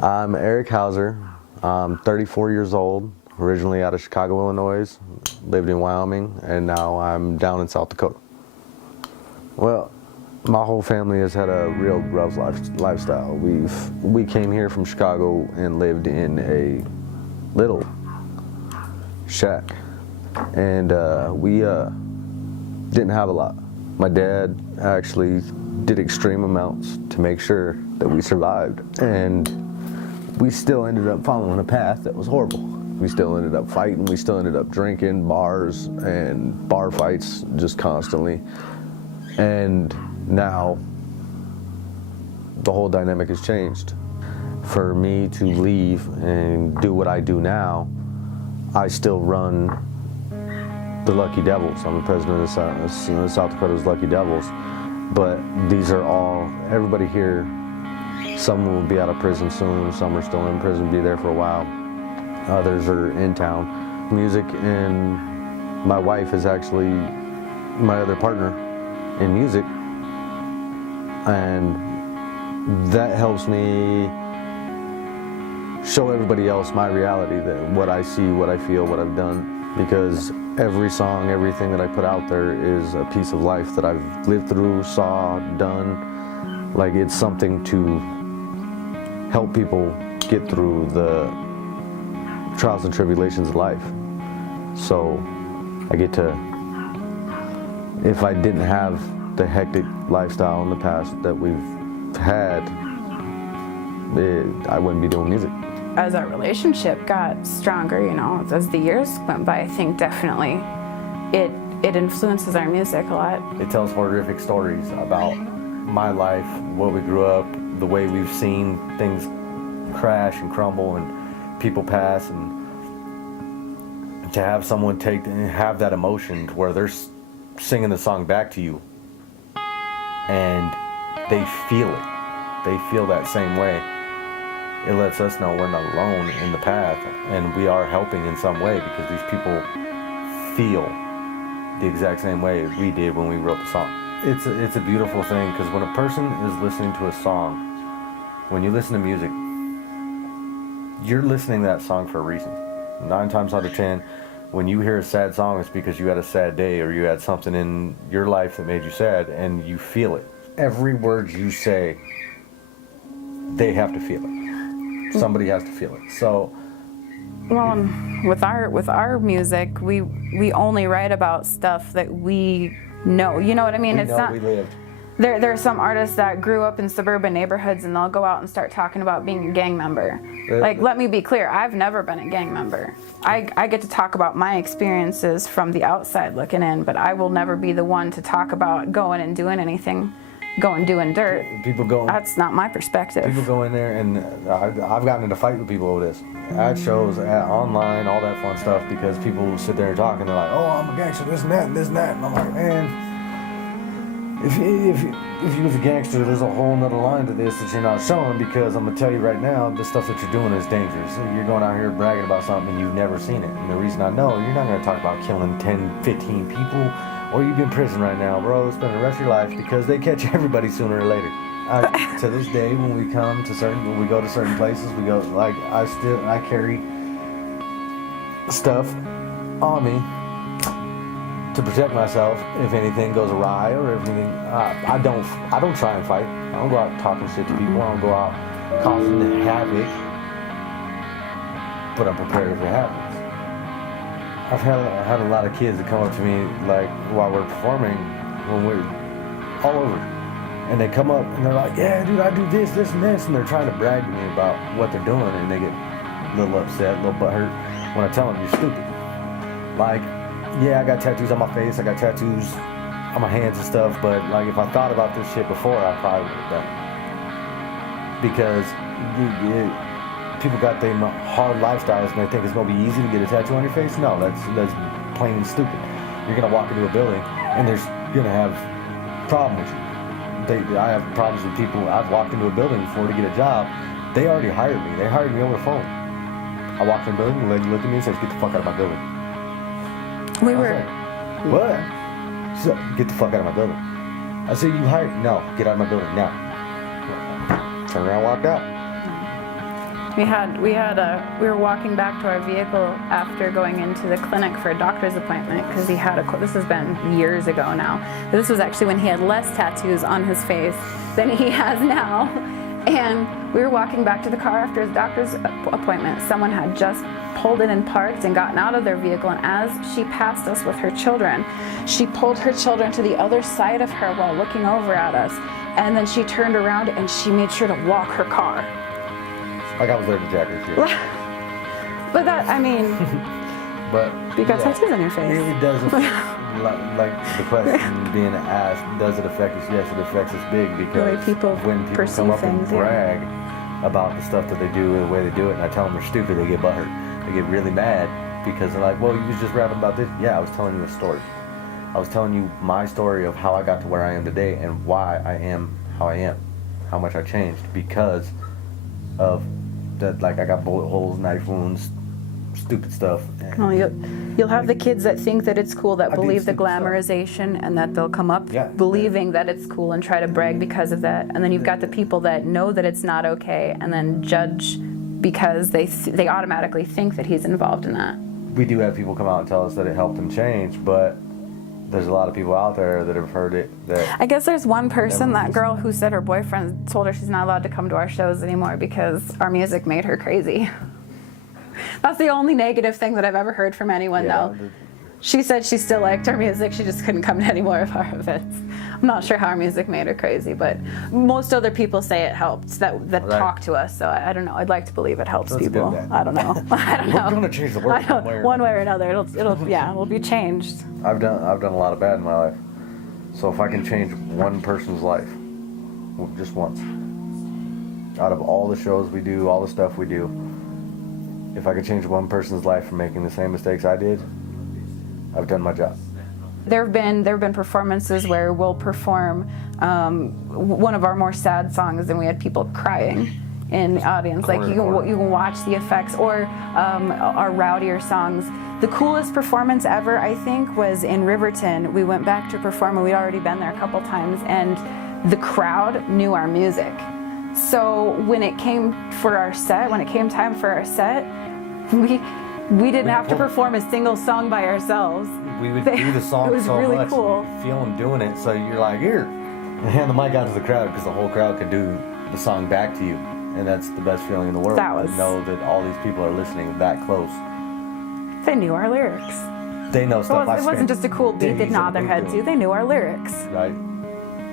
I'm Eric Hauser. I'm 34 years old, originally out of Chicago, Illinois, lived in Wyoming, and now I'm down in South Dakota. Well, my whole family has had a real rough lifestyle. We came here from Chicago and lived in a little shack, and we didn't have a lot. My dad actually did extreme amounts to make sure that we survived, and we still ended up following a path that was horrible. We still ended up fighting, we still ended up drinking, bars and bar fights just constantly. And now the whole dynamic has changed. For me to leave and do what I do now, I still run the Lucky Devils. I'm the president of South Dakota's Lucky Devils. But these are all, everybody here, some will be out of prison soon, some are still in prison, be there for a while. Others are in town. Music, and my wife is actually my other partner in music, and that helps me show everybody else my reality, that what I see, what I feel, what I've done, because every song, everything that I put out there is a piece of life that I've lived through, saw, done. Like, it's something to help people get through the trials and tribulations of life. So I get to, if I didn't have the hectic lifestyle in the past that we've had, I wouldn't be doing music. As our relationship got stronger, you know, as the years went by, I think definitely it influences our music a lot. It tells horrific stories about my life, what we grew up, the way we've seen things crash and crumble and people pass, and to have someone have that emotion to where they're singing the song back to you and they feel it. They feel that same way. It lets us know we're not alone in the path, and we are helping in some way, because these people feel the exact same way as we did when we wrote the song. It's a beautiful thing, because when a person is listening to a song, when you listen to music, you're listening to that song for a reason. 9 times out of 10, when you hear a sad song, it's because you had a sad day, or you had something in your life that made you sad, and you feel it. Every word you say, they have to feel it. Somebody has to feel it. So, well, with our music, we only write about stuff that we know. You know what I mean? It's not. We lived. There are some artists that grew up in suburban neighborhoods, and they'll go out and start talking about being a gang member. Like, let me be clear, I've never been a gang member. I get to talk about my experiences from the outside looking in, but I will never be the one to talk about going and doing anything, doing dirt. That's not my perspective. People go in there, and I've gotten into a fight with people over this. At shows, online, all that fun stuff, because people will sit there and talk, and they're like, oh, I'm a gangster, this and that, and this and that. And I'm like, man, if you was a gangster, there's a whole nother line to this that you're not showing, because I'm going to tell you right now, the stuff that you're doing is dangerous. You're going out here bragging about something and you've never seen it. And the reason I know, you're not going to talk about killing 10, 15 people, or you'd be in prison right now, bro. Spend the rest of your life, because they catch everybody sooner or later. To this day, when we go to certain places, we go, like, I carry stuff on me to protect myself if anything goes awry, or if anything. I don't try and fight. I don't go out talking shit to people. I don't go out causing havoc. But I'm prepared if it happens. I've had a lot of kids that come up to me, like, while we're performing, when we're all over, and they come up and they're like, yeah, dude, I do this, and this, and they're trying to brag to me about what they're doing, and they get a little upset, a little butthurt when I tell them you're stupid. Like, yeah, I got tattoos on my face, I got tattoos on my hands and stuff, but, like, if I thought about this shit before, I probably would have done it. Because people got their hard lifestyles, and they think it's going to be easy to get a tattoo on your face. No, that's plain and stupid. You're going to walk into a building, and there's going to have problems with you. I have problems with people. I've walked into a building before to get a job. They already hired me. They hired me over the phone. I walked in the building, the lady looked at me and said, get the fuck out of my building. We were... Like, what? She said, get the fuck out of my building. I said, you hired? No, get out of my building now. Turned around, walked out. We were walking back to our vehicle after going into the clinic for a doctor's appointment because he had this has been years ago now. This was actually when he had less tattoos on his face than he has now. And we were walking back to the car after his doctor's appointment. Someone had just pulled in and parked and gotten out of their vehicle, and as she passed us with her children, she pulled her children to the other side of her while looking over at us, and then she turned around and she made sure to walk her car. Like I was there to jack her shit. But that, I mean, But you got tattoos on your face. It does like the question being asked, does it affect us? Yes, it affects us big because when people come up and brag about the stuff that they do and the way they do it, and I tell them they're stupid, they get butthurt. They get really mad because they're like, well, you was just rapping about this. Yeah, I was telling you a story. I was telling you my story of how I got to where I am today and why I am how I am, how much I changed because of that. Like I got bullet holes, knife wounds, stupid stuff. Well, you'll have the kids that think that it's cool, that believe the glamorization, and that they'll come up believing that it's cool and try to brag because of that. And then you've got the people that know that it's not okay and then judge because they automatically think that he's involved in that. We do have people come out and tell us that it helped them change, but there's a lot of people out there that have heard it. That I guess there's one person, that girl who said her boyfriend told her she's not allowed to come to our shows anymore because our music made her crazy. That's the only negative thing that I've ever heard from anyone, though. She said she still liked our music, she just couldn't come to any more of our events. I'm not sure how our music made her crazy, but most other people say it helped that talk to us, so I don't know. I'd like to believe it helps people. I don't know. I don't know. We're gonna change the world one way or another. It'll be changed. I've done a lot of bad in my life. So if I can change one person's life, just once, out of all the shows we do, all the stuff we do, if I could change one person's life from making the same mistakes I did, I've done my job. There have been performances where we'll perform one of our more sad songs and we had people crying in the audience. Like you can watch the effects, or our rowdier songs. The coolest performance ever, I think, was in Riverton. We went back to perform and we'd already been there a couple times, and the crowd knew our music. So when it came time for our set, we didn't have to perform a single song by ourselves. We would do the song so really much, cool. you feel them doing it, so you're like, here, and hand the mic out to the crowd because the whole crowd could do the song back to you, and that's the best feeling in the world. To know that all these people are listening that close. They knew our lyrics. They know stuff. It wasn't just a cool beat they'd nod their head to. They knew our lyrics. Right.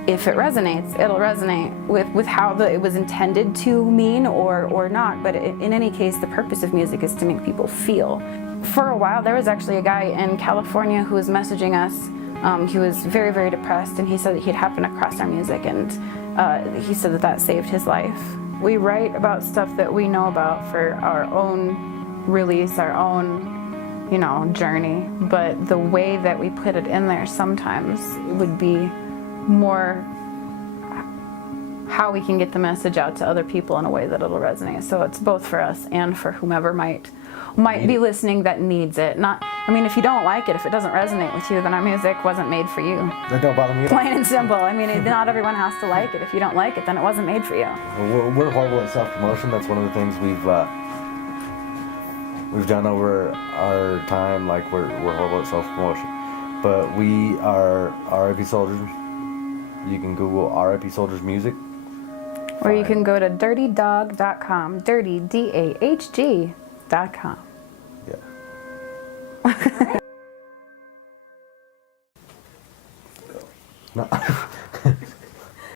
If it resonates, it'll resonate with how it was intended to mean or not. But in any case, the purpose of music is to make people feel. For a while, there was actually a guy in California who was messaging us. He was very, very depressed, and he said that he'd happened across our music, and he said that saved his life. We write about stuff that we know about for our own release, our own, journey. But the way that we put it in there sometimes would be more how we can get the message out to other people in a way that it'll resonate. So it's both for us and for whomever might be listening that needs it. If you don't like it, if it doesn't resonate with you, then our music wasn't made for you. That don't bother me. Plain and simple. Not everyone has to like it. If you don't like it, then it wasn't made for you. We're horrible at self-promotion. That's one of the things we've done over our time. Like we're horrible at self-promotion, but we are RIP Soldiers. You can Google RIP Soldiers music. Or you can go to dirtydog.com, dirty, DAHG.com. Yeah. No.